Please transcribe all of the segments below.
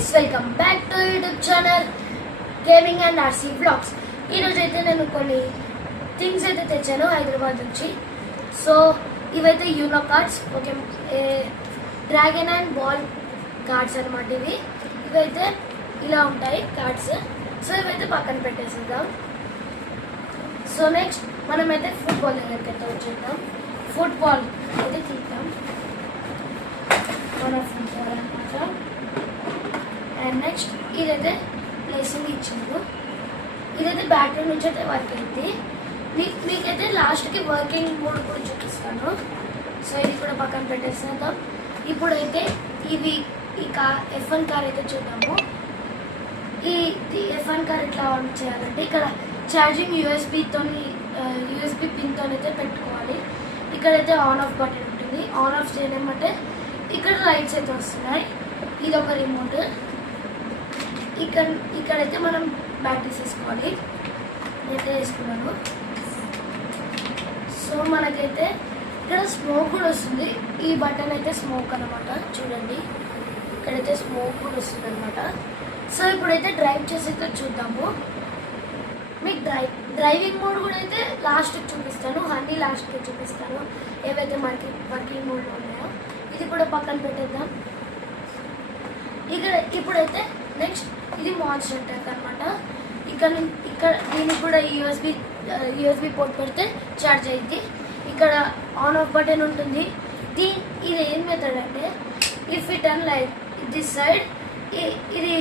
guys, welcome back to YouTube channel Gaming and RC Vlogs. ఈ రోజు అయితే నేను కొన్ని థింగ్స్ అయితే తెచ్చాను హైదరాబాద్ నుంచి. సో ఇవైతే you know cards, okay, dragon and ball cards అనమాట. ఇవైతే ఇలా ఉంటాయి కార్డ్స్. సో ఇవైతే పక్కన పెట్టేసేద్దాం. సో నెక్స్ట్ మనమైతే ఫుట్బాల్ దగ్గరికి అయితే వచ్చేద్దాం. ఫుట్బాల్ అయితే తీద్దాం, మన ఫుట్బాల్ అనమాట. అండ్ నెక్స్ట్ ఇదైతే ప్లేసింగ్ ఇచ్చిండు. ఇదైతే బ్యాటరీ నుంచి అయితే వర్క్ అయింది. మీకైతే లాస్ట్కి వర్కింగ్ మోడ్ కూడా చూపిస్తాను. సో ఇది కూడా పక్కన పెట్టేస్తాం. ఇప్పుడైతే ఈ F1 కార్ అయితే చూద్దాము. ఈ F1 కార్ ఎట్లా ఆన్ చేయాలంటే ఇక్కడ ఛార్జింగ్ యూఎస్బీ పిన్తో అయితే పెట్టుకోవాలి. ఇక్కడైతే ఆన్ ఆఫ్ బటన్ ఉంటుంది. ఆన్ ఆఫ్ చేయలేమంటే ఇక్కడ లైట్స్ అయితే వస్తున్నాయి. ఇది ఒక రిమోట్. ఇక్కడైతే మనం బ్యాటరీస్ వేసుకోవాలి. నేనైతే వేసుకున్నాను. సో మనకైతే ఇక్కడ స్మోక్ కూడా వస్తుంది. ఈ బటన్ అయితే స్మోక్ అనమాట, చూడండి. ఇక్కడైతే స్మోక్ కూడా వస్తుంది అనమాట. సో ఇప్పుడైతే డ్రైవ్ చేసి అయితే చూద్దాము. మీకు డ్రైవింగ్ మోడ్ కూడా అయితే లాస్ట్కి చూపిస్తాను, అన్నీ లాస్ట్కి చూపిస్తాను, ఏవైతే మనకి వర్కింగ్ మోడ్లో ఉన్నాయో. ఇది కూడా పక్కన పెట్టేద్దాం. ఇప్పుడైతే నెక్స్ట్ ఇది మాన్స్టర్ ట్యాంక్ అనమాట. ఇక్కడ దీనికి కూడా యూఎస్బి పోర్ట్ పెడితే ఛార్జ్ అయ్యింది. ఇక్కడ ఆన్ ఆఫ్ బటన్ ఉంటుంది. ఇది ఏం మెథడ్ అంటే, if it turn light this side, ఇది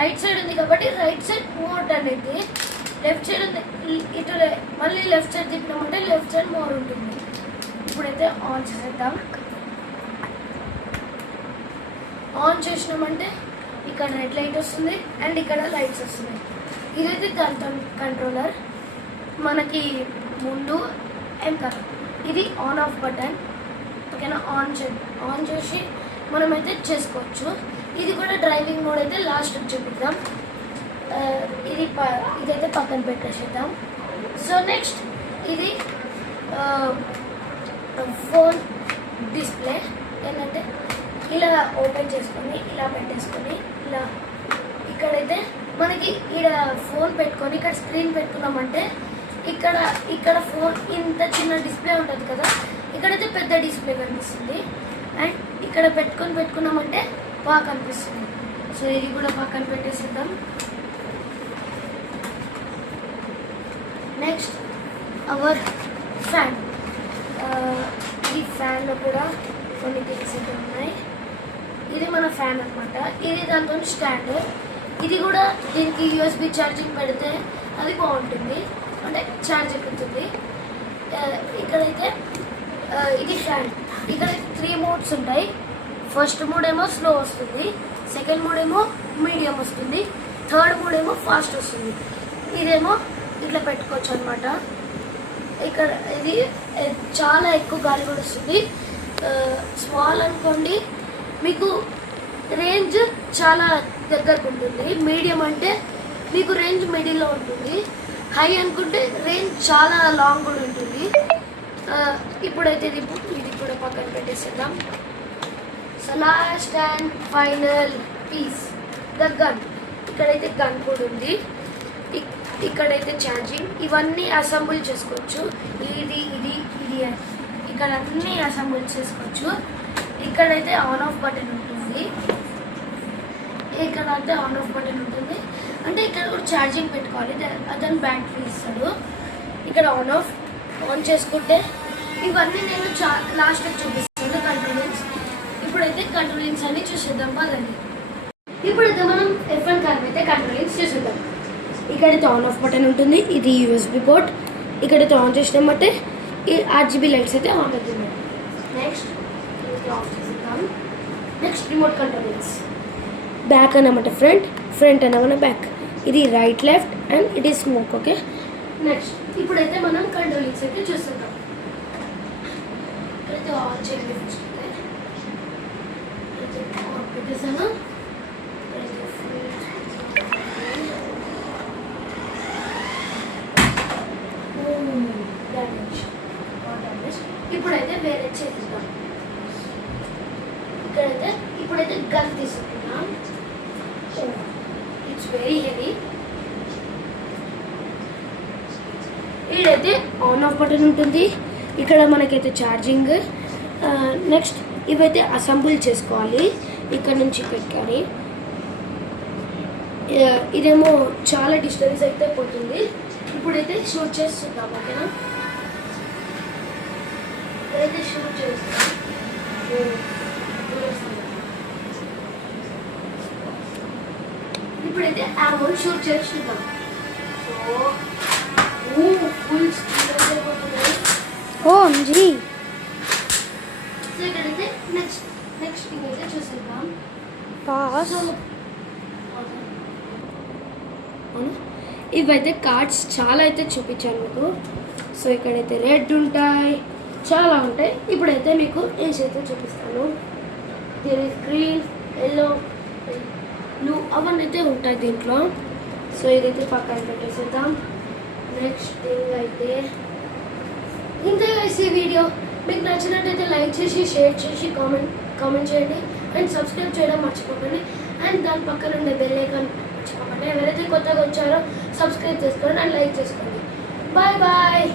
రైట్ సైడ్ ఉంది కాబట్టి రైట్ సైడ్ మోర్ టర్న్ అయితే, లెఫ్ట్ సైడ్ ఉంది ఇటు మళ్ళీ లెఫ్ట్ సైడ్ తిప్పినామంటే లెఫ్ట్ సైడ్ మోర్ ఉంటుంది. ఇప్పుడైతే ఆన్ చేసేద్దాం. ఆన్ చేసినామంటే ఇక్కడ రెడ్ లైట్ వస్తుంది అండ్ ఇక్కడ లైట్స్ వస్తున్నాయి. ఇదైతే కంట్రోలర్. మనకి ముందు వెనక ఇది ఆన్ ఆఫ్ బటన్, ఓకేనా. ఆన్ చేసి మనమైతే చేసుకోవచ్చు. ఇది కూడా డ్రైవింగ్ మోడ్ అయితే లాస్ట్కి చూపిద్దాం. ఇదైతే పక్కన పెట్టేసేద్దాం. సో నెక్స్ట్ ఇది ఫోన్ డిస్ప్లే. ఏంటంటే ఇలా ఓపెన్ చేసుకొని ఇలా పెట్టేసుకొని ఇలా ఇక్కడైతే మనకి ఇక్కడ ఫోన్ పెట్టుకొని ఇక్కడ స్క్రీన్ పెట్టుకున్నామంటే ఇక్కడ ఫోన్ ఇంత చిన్న డిస్ప్లే ఉంటుంది కదా, ఇక్కడైతే పెద్ద డిస్ప్లే కనిపిస్తుంది. అండ్ ఇక్కడ పెట్టుకున్నామంటే బాగా కనిపిస్తుంది. సో ఇది కూడా పక్కన పెట్టేసిద్దాం. Next hour fan. ఈ ఫ్యాన్లో కూడా కొన్ని థింగ్స్ అయితే ఉన్నాయి. ఇది మన ఫ్యాన్ అనమాట. ఇది దాంతో స్టాండ్. ఇది కూడా దీనికి యూఎస్బి ఛార్జింగ్ పెడితే అది బాగుంటుంది, అంటే ఛార్జ్ ఎక్కుతుంది. ఇక్కడైతే ఇది ఫ్యాన్. ఇక్కడ 3 మోడ్స్ ఉంటాయి. ఫస్ట్ మోడ్ ఏమో స్లో వస్తుంది, సెకండ్ మోడ్ ఏమో మీడియం వస్తుంది, థర్డ్ మోడ్ ఏమో ఫాస్ట్ వస్తుంది. ఇదేమో ఇట్లా పెట్టుకోవచ్చు అనమాట. ఇక్కడ ఇది చాలా ఎక్కువ గాలి కూడా వస్తుంది. స్మాల్ అనుకోండి, మీకు రేంజ్ చాలా దగ్గరకు ఉంటుంది. మీడియం అంటే మీకు రేంజ్ మిడిల్లో ఉంటుంది. హై అనుకుంటే రేంజ్ చాలా లాంగ్ కూడా ఉంటుంది. ఇప్పుడైతే ఇది కూడా పక్కన పెట్టేసేద్దాం. So last and final piece, the gun. ఇక్కడైతే గన్ కూడా ఉంది. ఇక్కడైతే ఛార్జింగ్. ఇవన్నీ అసెంబుల్ చేసుకోవచ్చు. ఇది ఇక్కడ అన్నీ అసెంబుల్ చేసుకోవచ్చు. ఇక్కడైతే ఆన్ ఆఫ్ బటన్ ఉంటుంది. ఇక్కడ అయితే ఆన్ ఆఫ్ బటన్ ఉంటుంది. అంటే ఇక్కడ కూడా ఛార్జింగ్ పెట్టుకోవాలి, అతను బ్యాటరీ ఇస్తాడు. ఇక్కడ ఆన్ చేసుకుంటే ఇవన్నీ నేను లాస్ట్కి చూపిస్తాను కంట్రోలింగ్స్. ఇప్పుడైతే కంట్రోలింగ్స్ అన్ని చూసేద్దాం పదండి. ఇప్పుడైతే మనం F1 కార్ అయితే కంట్రోలింగ్స్ చూసేద్దాం. ఇక్కడైతే ఆన్ ఆఫ్ బటన్ ఉంటుంది. ఇది యూఎస్బి పోర్ట్. ఇక్కడైతే ఆన్ చేసినామంటే ఈ RGB లైట్స్ అయితే ఆన్ అవుతుంది. నెక్స్ట్ ఆఫ్ చేసేద్దాం. Next remote controllings. బ్యాక్ అన్నమాట ఫ్రంట్ అన్నమాట బ్యాక్. ఇది right left and it is smoke, okay. Next ఇప్పుడైతే మనం కంట్రోలింగ్స్ అయితే చూస్తున్నాం. ఇక్కడైతే ఆన్ చేయండి. ఫస్ట్ అయితే ఆన్ పెట్టేసాను. ఇప్పుడైతే వేరే చేద్దాం. ఇప్పుడైతే గన్ తీసుకుంటున్నాం. Very heavy. ఇదైతే ఆన్ ఆఫ్ బటన్ ఉంటుంది. ఇక్కడ మనకైతే ఛార్జింగ్. నెక్స్ట్ ఇవైతే అసెంబుల్ చేసుకోవాలి ఇక్కడ నుంచి ఇక్కడికి. ఇదేమో చాలా డిస్టెన్స్ అయితే పోతుంది. ఇప్పుడైతే షూట్ చేస్తున్నాం, ఓకేనా? ఇప్పుడైతే షూట్ చేస్తాం. ఇప్పుడైతే అమౌంట్ షూట్ చేస్తున్నాం. సో ఫుల్ స్పీడ్ అయితే పోతుంది. ఓఎంజీ. సో ఇక్కడైతే నెక్స్ట్ థింగ్ అయితే చూసేద్దాం. పాస్. ఇవైతే కార్డ్స్ చాలా అయితే చూపించాను మీకు. సో ఇక్కడైతే రెడ్ ఉంటాయి, చాలా ఉంటాయి. ఇప్పుడైతే మీకు ఏజ్ అయితే చూపిస్తాను. There is green, yellow, blue అవన్నీ అయితే ఉంటాయి దీంట్లో. సో ఇదైతే పక్కన పెట్టేసేద్దాం. నెక్స్ట్ థింగ్ అయితే ఇంతే గైస్. ఈ వీడియో మీకు నచ్చినట్టయితే లైక్ చేసి, షేర్ చేసి, కామెంట్ చేయండి అండ్ సబ్స్క్రైబ్ చేయడం మర్చిపోకండి. అండ్ దాని పక్కన ఉండే బెల్ ఐకాన్ మర్చిపోకండి. ఎవరైతే కొత్తగా వచ్చారో సబ్స్క్రైబ్ చేసుకోండి అండ్ లైక్ చేసుకోండి. Bye bye.